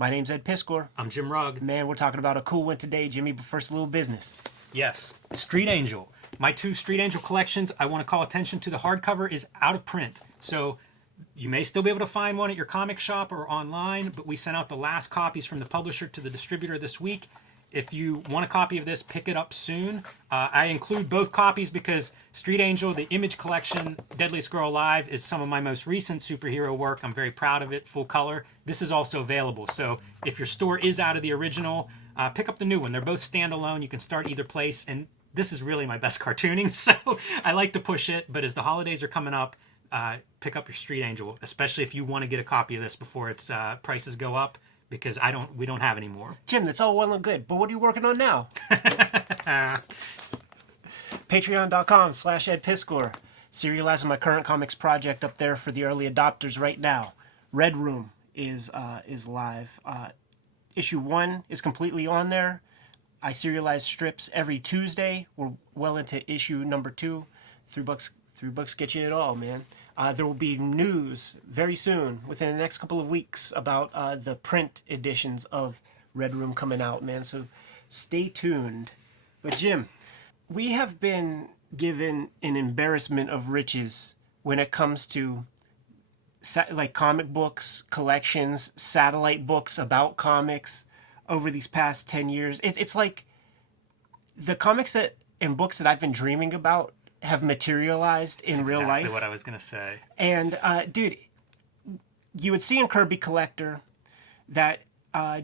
My name's Ed Piskor. I'm Jim Rugg. Man, we're talking about a cool one today, Jimmy, but first a little business. Yes, Street Angel. My two Street Angel collections, I want to call attention to the hardcover is out of print. So you may still be able to find one at your comic shop or online, but we sent out the last copies from the publisher to the distributor this week. If you want a copy of this, pick it up soon. I include both copies because Street Angel, the Image Collection, Deadliest Girl Alive, is some of my most recent superhero work. I'm very proud of it, full color. This is also available. So if your store is out of the original, pick up the new one. They're both standalone. You can start either place. And this is really my best cartooning, so I like to push it. But as the holidays are coming up, pick up your Street Angel, especially if you want to get a copy of this before its prices go up. Because we don't have any more. Jim, that's all well and good, but what are you working on now? Patreon.com/Ed Piskor. Serializing my current comics project up there for the early adopters right now. Red Room is live. Issue 1 is completely on there. I serialize strips every Tuesday. We're well into issue number 2. $3 get you it all, man. There will be news very soon, within the next couple of weeks, about the print editions of Red Room coming out, man. So stay tuned. But Jim, we have been given an embarrassment of riches when it comes to like comic books, collections, satellite books about comics over these past 10 years. It's like the comics and books that I've been dreaming about have materialized in real life. That's exactly what I was going to say. And, dude, you would see in Kirby Collector that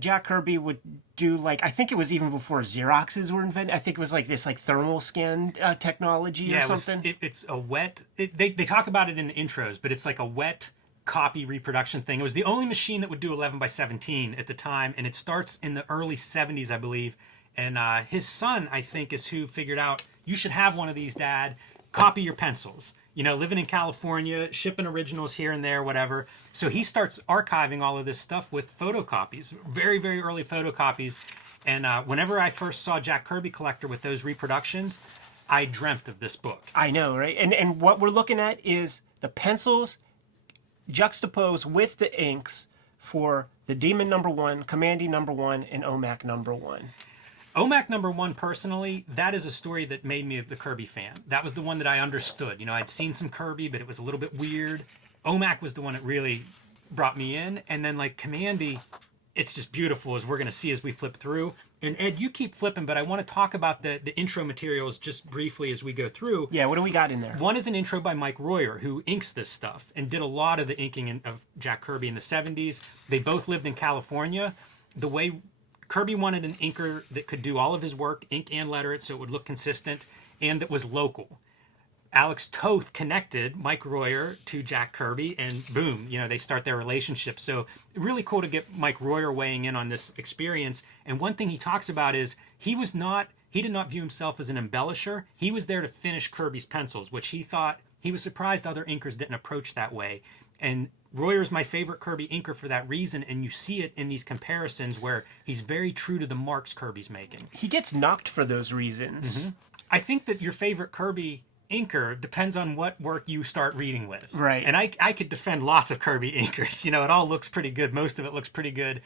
Jack Kirby would do, like, I think it was even before Xeroxes were invented. I think it was like this, like, thermal scan technology or something. It's a wet... They talk about it in the intros, but it's like a wet copy reproduction thing. It was the only machine that would do 11 by 17 at the time, and it starts in the early 70s, I believe. And his son, I think, is who figured out, you should have one of these, Dad. Copy your pencils. You know, living in California, shipping originals here and there, whatever. So he starts archiving all of this stuff with photocopies, very, very early photocopies. And whenever I first saw Jack Kirby Collector with those reproductions, I dreamt of this book. I know, right? And what we're looking at is the pencils juxtaposed with the inks for the Demon #1, Kamarandi #1, and OMAC #1. OMAC #1, personally, that is a story that made me the Kirby fan. That was the one that I understood. You know, I'd seen some Kirby, but it was a little bit weird. OMAC was the one that really brought me in. And then, like, Kamarandi, it's just beautiful, as we're going to see as we flip through. And, Ed, you keep flipping, but I want to talk about the intro materials just briefly as we go through. Yeah, what do we got in there? One is an intro by Mike Royer, who inks this stuff and did a lot of the inking of Jack Kirby in the 70s. They both lived in California. The way... Kirby wanted an inker that could do all of his work, ink and letter it, so it would look consistent, and that was local. Alex Toth connected Mike Royer to Jack Kirby, and boom, you know, they start their relationship. So really cool to get Mike Royer weighing in on this experience. And one thing he talks about is he did not view himself as an embellisher. He was there to finish Kirby's pencils, which he thought, he was surprised other inkers didn't approach that way. And Royer is my favorite Kirby inker for that reason, and you see it in these comparisons where he's very true to the marks Kirby's making. He gets knocked for those reasons. Mm-hmm. I think that your favorite Kirby inker depends on what work you start reading with. Right. And I could defend lots of Kirby inkers. You know, it all looks pretty good. Most of it looks pretty good.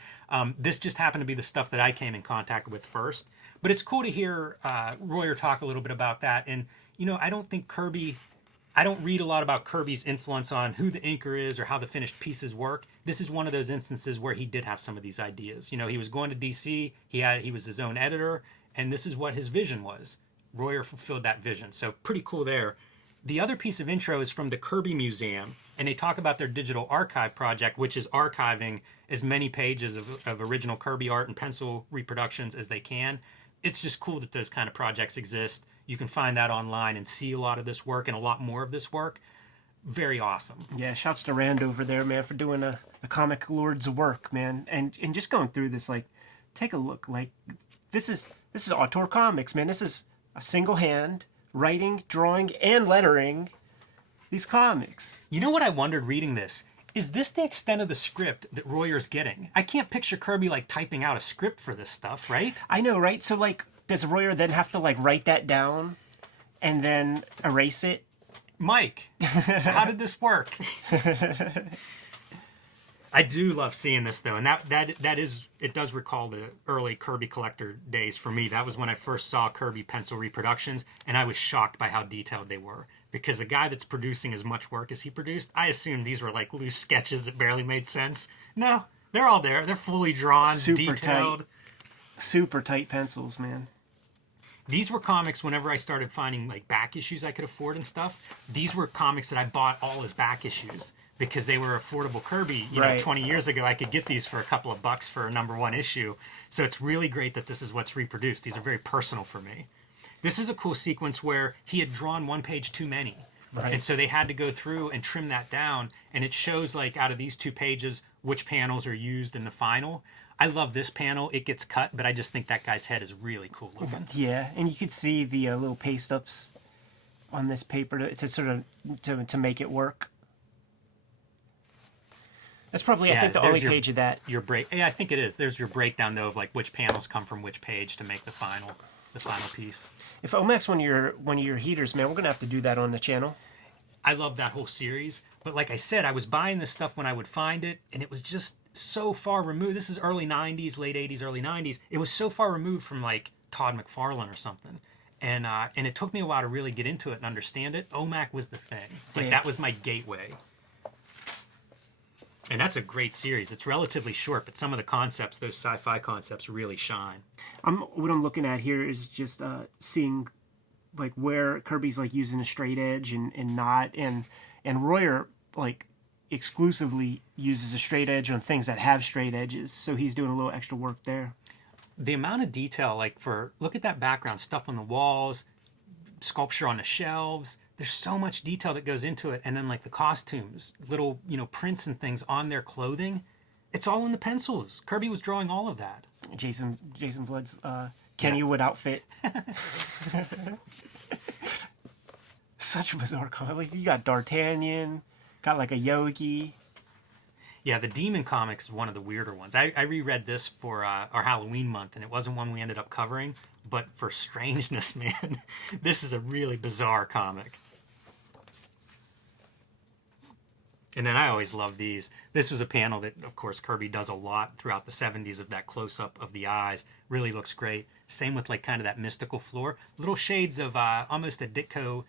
This just happened to be the stuff that I came in contact with first. But it's cool to hear Royer talk a little bit about that. And, you know, I don't read a lot about Kirby's influence on who the inker is or how the finished pieces work. This is one of those instances where he did have some of these ideas. You know, he was going to DC, he was his own editor, and this is what his vision was. Royer fulfilled that vision, so pretty cool there. The other piece of intro is from the Kirby Museum, and they talk about their digital archive project, which is archiving as many pages of original Kirby art and pencil reproductions as they can. It's just cool that those kind of projects exist. You can find that online and see a lot of this work and a lot more of this work. Very awesome. Yeah, shouts to Rand over there, man, for doing a comic lord's work, man. And just going through this, like, take a look. Like, this is auteur comics, man. This is a single hand writing, drawing, and lettering these comics. You know what I wondered reading this? Is this the extent of the script that Royer's getting? I can't picture Kirby, like, typing out a script for this stuff, right? I know, right? So, like, does Royer then have to, like, write that down and then erase it? Mike, how did this work? I do love seeing this though, and that is, it does recall the early Kirby collector days for me. That was when I first saw Kirby pencil reproductions, and I was shocked by how detailed they were. Because a guy that's producing as much work as he produced, I assumed these were like loose sketches that barely made sense. No, they're all there. They're fully drawn, Super detailed. tight. Super tight pencils, man. These were comics whenever I started finding like back issues I could afford and stuff. These were comics that I bought all as back issues because they were affordable Kirby. You know, 20 years ago, I could get these for a couple of bucks for a #1 issue. So it's really great that this is what's reproduced. These are very personal for me. This is a cool sequence where he had drawn one page too many. Right. And so they had to go through and trim that down. And it shows like out of these 2 pages, which panels are used in the final. I love this panel. It gets cut, but I just think that guy's head is really cool looking. Yeah, and you can see the little paste ups on this paper to sort of to make it work. That's probably, I think, the only page of that. Your break. Yeah, I think it is. There's your breakdown though of like which panels come from which page to make the final piece. If OMAC's one of your heaters, man, we're gonna have to do that on the channel. I love that whole series, but like I said, I was buying this stuff when I would find it, and it was just so far removed. This is early 90s, late 80s, early 90s. It was so far removed from like Todd McFarlane or something. And it took me a while to really get into it and understand it. OMAC was the thing. Like that was my gateway. And that's a great series. It's relatively short, but some of the concepts, those sci-fi concepts, really shine. What I'm looking at here is just seeing like where Kirby's like using a straight edge and not, and Royer like exclusively uses a straight edge on things that have straight edges, so he's doing a little extra work there. The amount of detail, like look at that background, stuff on the walls, sculpture on the shelves. There's so much detail that goes into it, and then like the costumes, little prints and things on their clothing. It's all in the pencils. Kirby was drawing all of that. Jason Blood's Kenny Wood outfit. Such a bizarre comic. Like, you got D'Artagnan, got like a Yogi. Yeah, the Demon comics is one of the weirder ones. I reread this for our Halloween month, and it wasn't one we ended up covering. But for strangeness, man, this is a really bizarre comic. And then I always love these. This was a panel that, of course, Kirby does a lot throughout the 70s of that close-up of the eyes. Really looks great. Same with like kind of that mystical floor. Little shades of almost a Ditko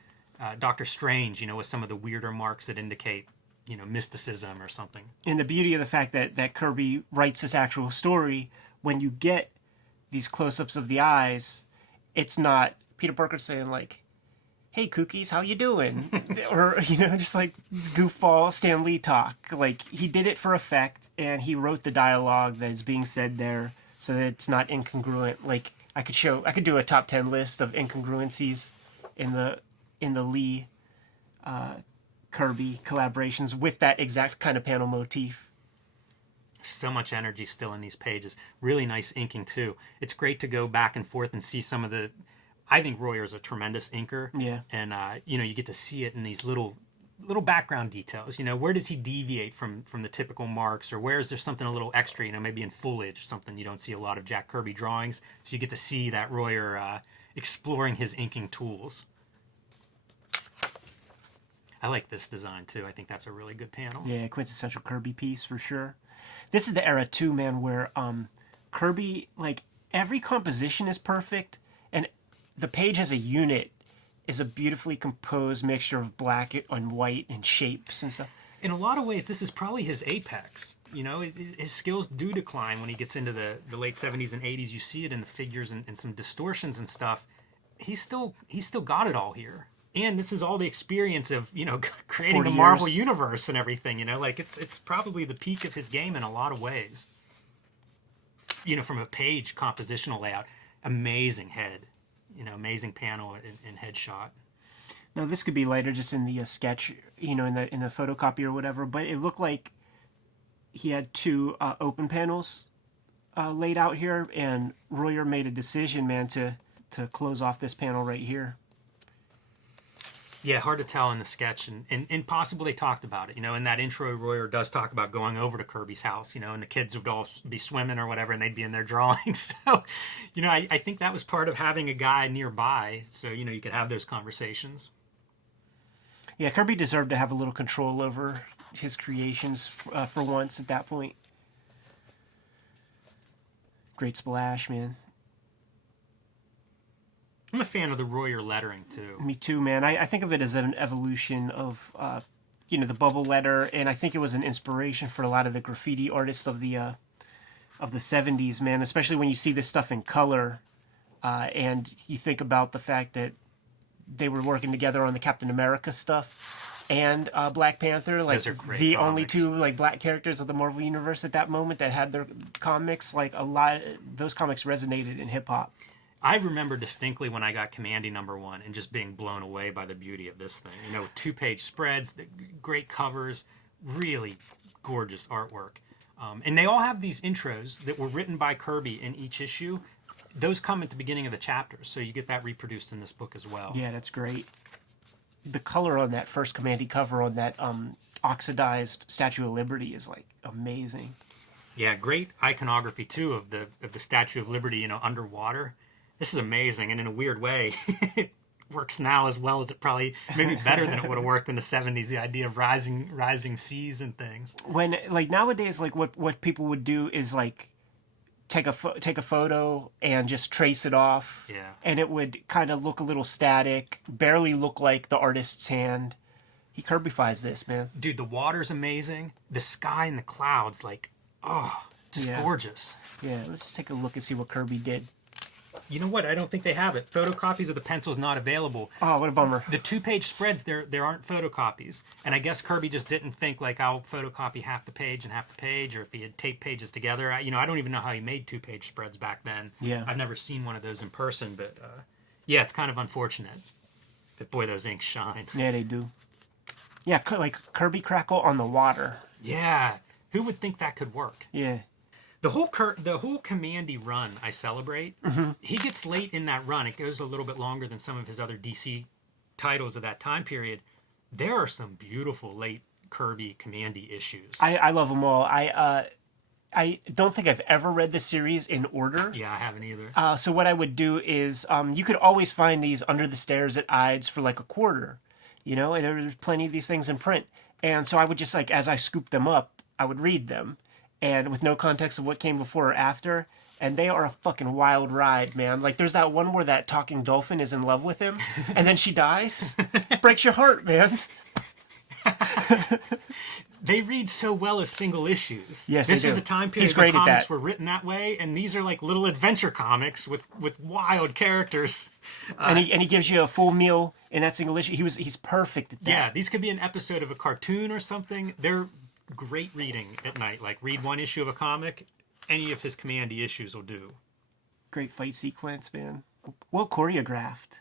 Doctor Strange, with some of the weirder marks that indicate, mysticism or something. And the beauty of the fact that Kirby writes this actual story, when you get these close-ups of the eyes, it's not Peter Parker saying like, "Hey, Cookies, how you doing?" or, just like goofball Stan Lee talk. Like, he did it for effect, and he wrote the dialogue that is being said there so that it's not incongruent. Like, I could do a top 10 list of incongruencies in the Lee Kirby collaborations with that exact kind of panel motif. So much energy still in these pages. Really nice inking too. It's great to go back and forth and see some of the... I think Royer's a tremendous inker. Yeah. And, you get to see it in these little background details. Where does he deviate from the typical marks, or where is there something a little extra, maybe in foliage, something you don't see a lot of Jack Kirby drawings. So you get to see that Royer exploring his inking tools. I like this design too. I think that's a really good panel. Yeah, quintessential Kirby piece for sure. This is the era too, man, where Kirby, like, every composition is perfect, and the page as a unit is a beautifully composed mixture of black and white and shapes and stuff. In a lot of ways, this is probably his apex. His skills do decline when he gets into the late 70s and 80s. You see it in the figures and some distortions and stuff. He's still got it all here. And this is all the experience of, creating the Marvel universe and everything, like it's probably the peak of his game in a lot of ways. From a page compositional layout, amazing head, amazing panel and headshot. Now this could be later just in the sketch, in the photocopy or whatever, but it looked like he had 2 open panels laid out here, and Royer made a decision, man, to close off this panel right here. Yeah, hard to tell in the sketch, and possible they talked about it. In that intro, Royer does talk about going over to Kirby's house, and the kids would all be swimming or whatever, and they'd be in their drawings. So, I think that was part of having a guy nearby, so, you could have those conversations. Yeah, Kirby deserved to have a little control over his creations for once at that point. Great splash, man. I'm a fan of the Royer lettering too. Me too, man. I think of it as an evolution of, the bubble letter, and I think it was an inspiration for a lot of the graffiti artists of the 70s, man. Especially when you see this stuff in color, and you think about the fact that they were working together on the Captain America stuff and Black Panther, like the only two like black characters of the Marvel universe at that moment that had their comics. Like those comics resonated in hip hop. I remember distinctly when I got Kamarandi #1 and just being blown away by the beauty of this thing. 2-page spreads, the great covers, really gorgeous artwork. And they all have these intros that were written by Kirby in each issue. Those come at the beginning of the chapters, so you get that reproduced in this book as well. Yeah, that's great. The color on that first Kamarandi cover on that oxidized Statue of Liberty is like amazing. Yeah, great iconography too of the Statue of Liberty, underwater. This is amazing, and in a weird way, it works now as well as it probably, maybe better than it would have worked in the 70s, the idea of rising seas and things. When, like, nowadays, like, what people would do is, like, take a photo and just trace it off. Yeah. And it would kind of look a little static, barely look like the artist's hand. He Kirbyfies this, man. Dude, the water's amazing. The sky and the clouds, just gorgeous. Yeah, let's just take a look and see what Kirby did. You know what? I don't think they have it. Photocopies of the pencil's not available. Oh, what a bummer. The 2-page spreads, there aren't photocopies. And I guess Kirby just didn't think, I'll photocopy half the page and half the page, or if he had taped pages together. I don't even know how he made 2-page spreads back then. Yeah. I've never seen one of those in person, but, yeah, it's kind of unfortunate. But, boy, those inks shine. Yeah, they do. Yeah, like Kirby Crackle on the water. Yeah. Who would think that could work? Yeah. The whole Kamarandi run I celebrate. Mm-hmm. He gets late in that run. It goes a little bit longer than some of his other DC titles of that time period. There are some beautiful late Kirby Kamarandi issues. I love them all. I don't think I've ever read the series in order. Yeah, I haven't either. So what I would do is you could always find these under the stairs at Ides for like a quarter. And there's plenty of these things in print. And so I would just as I scooped them up, I would read them. And with no context of what came before or after. And they are a fucking wild ride, man. Like, there's that one where that talking dolphin is in love with him, and then she dies. Breaks your heart, man. They read so well as single issues. Yes, this they was do. a time period He's great where at comics that. were written that way, and these are like little adventure comics with wild characters. And he gives you a full meal in that single issue. He's perfect at that. Yeah, these could be an episode of a cartoon or something. They're great reading at night. Like, read one issue of a comic, any of his Kamarandi issues will do. Great fight sequence, man. Well choreographed.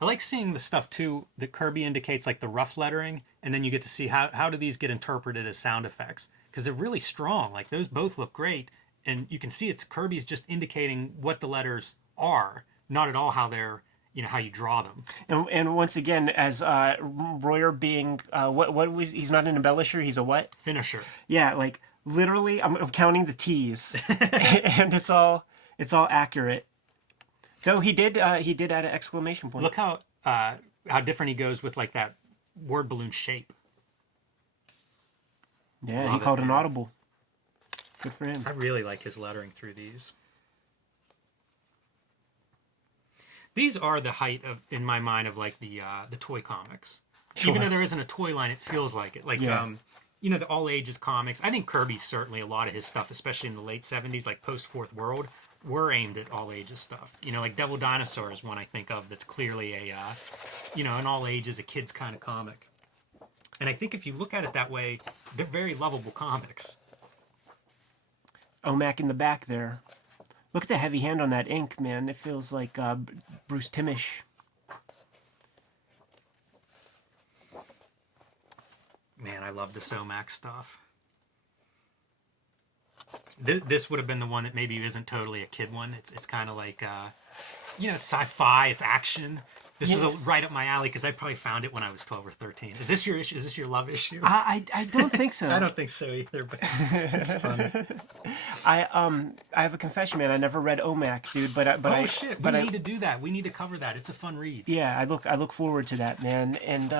I like seeing the stuff too that Kirby indicates, like the rough lettering, and then you get to see how do these get interpreted as sound effects, because they're really strong. Like, those both look great, and you can see it's Kirby's just indicating what the letters are, not at all how they're how you draw them. And once again, as Royer being what was he's not an embellisher, he's a what? Finisher. Yeah, like literally, I'm counting the T's, and it's all accurate. Though he did add an exclamation point. Look how different he goes with like that word balloon shape. Yeah, Love he called it, an man. audible. Good for him. I really like his lettering through these. These are the height of, in my mind, of like the toy comics. Sure. Even though there isn't a toy line, it feels like it. Like Yeah. the all ages comics. I think Kirby certainly a lot of his stuff, especially in the late 70s, like post Fourth World, were aimed at all ages stuff. Like Devil Dinosaur is one I think of that's clearly a an all ages, a kid's kind of comic. And I think if you look at it that way, they're very lovable comics. OMAC in the back there. Look at the heavy hand on that ink, man. It feels like Bruce Timmish. Man, I love the OMAC stuff. This would have been the one that maybe isn't totally a kid one. It's kind of like, it's sci-fi, it's action. This was right up my alley because I probably found it when I was 12 or 13. Is this your issue? Is this your love issue? I don't think so. I don't think so either, but it's funny. I have a confession, man. I never read OMAC, dude. Shit! We need to do that. We need to cover that. It's a fun read. Yeah, I look forward to that, man. And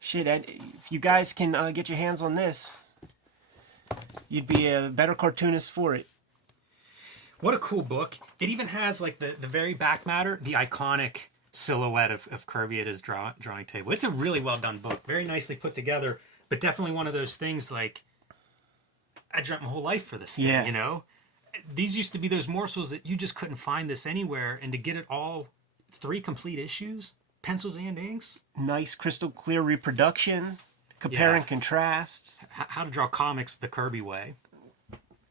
Shit, Ed, if you guys can get your hands on this, you'd be a better cartoonist for it. What a cool book. It even has like the very back matter, the iconic silhouette of Kirby at his drawing table. It's a really well done book. Very nicely put together, but definitely one of those things like, I dreamt my whole life for this thing, Yeah. you know? These used to be those morsels that you just couldn't find this anywhere, and to get it all 3 complete issues, pencils and inks. Nice crystal clear reproduction, compare Yeah. and contrast. How to draw comics the Kirby way.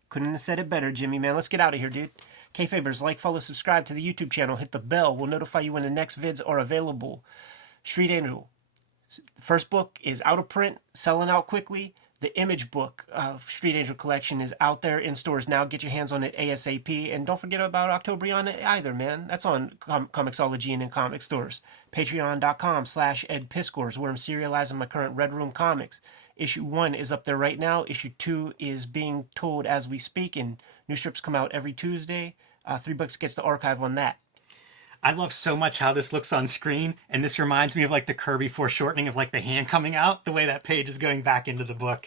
Couldn't have said it better, Jimmy, man. Let's get out of here, dude. Kayfabers, like, follow, subscribe to the YouTube channel. Hit the bell. We'll notify you when the next vids are available. Street Angel. The first book is out of print, selling out quickly. The image book of Street Angel collection is out there in stores now. Get your hands on it ASAP. And don't forget about October on it either, man. That's on Comixology and in comic stores. Patreon.com/Ed Piscors, where I'm serializing my current Red Room comics. Issue 1 is up there right now. Issue 2 is being told as we speak, and new strips come out every Tuesday. $3 gets the archive on that. I love so much how this looks on screen, and this reminds me of like the Kirby foreshortening of like the hand coming out, the way that page is going back into the book.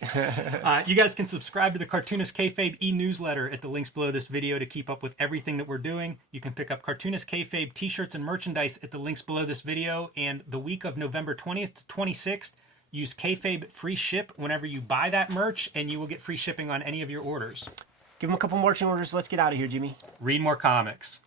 You guys can subscribe to the Cartoonist Kayfabe e-newsletter at the links below this video to keep up with everything that we're doing. You can pick up Cartoonist Kayfabe t-shirts and merchandise at the links below this video, and the week of November 20th to 26th, use Kayfabe free ship whenever you buy that merch, and you will get free shipping on any of your orders. Give them a couple marching orders. Let's get out of here, Jimmy. Read more comics.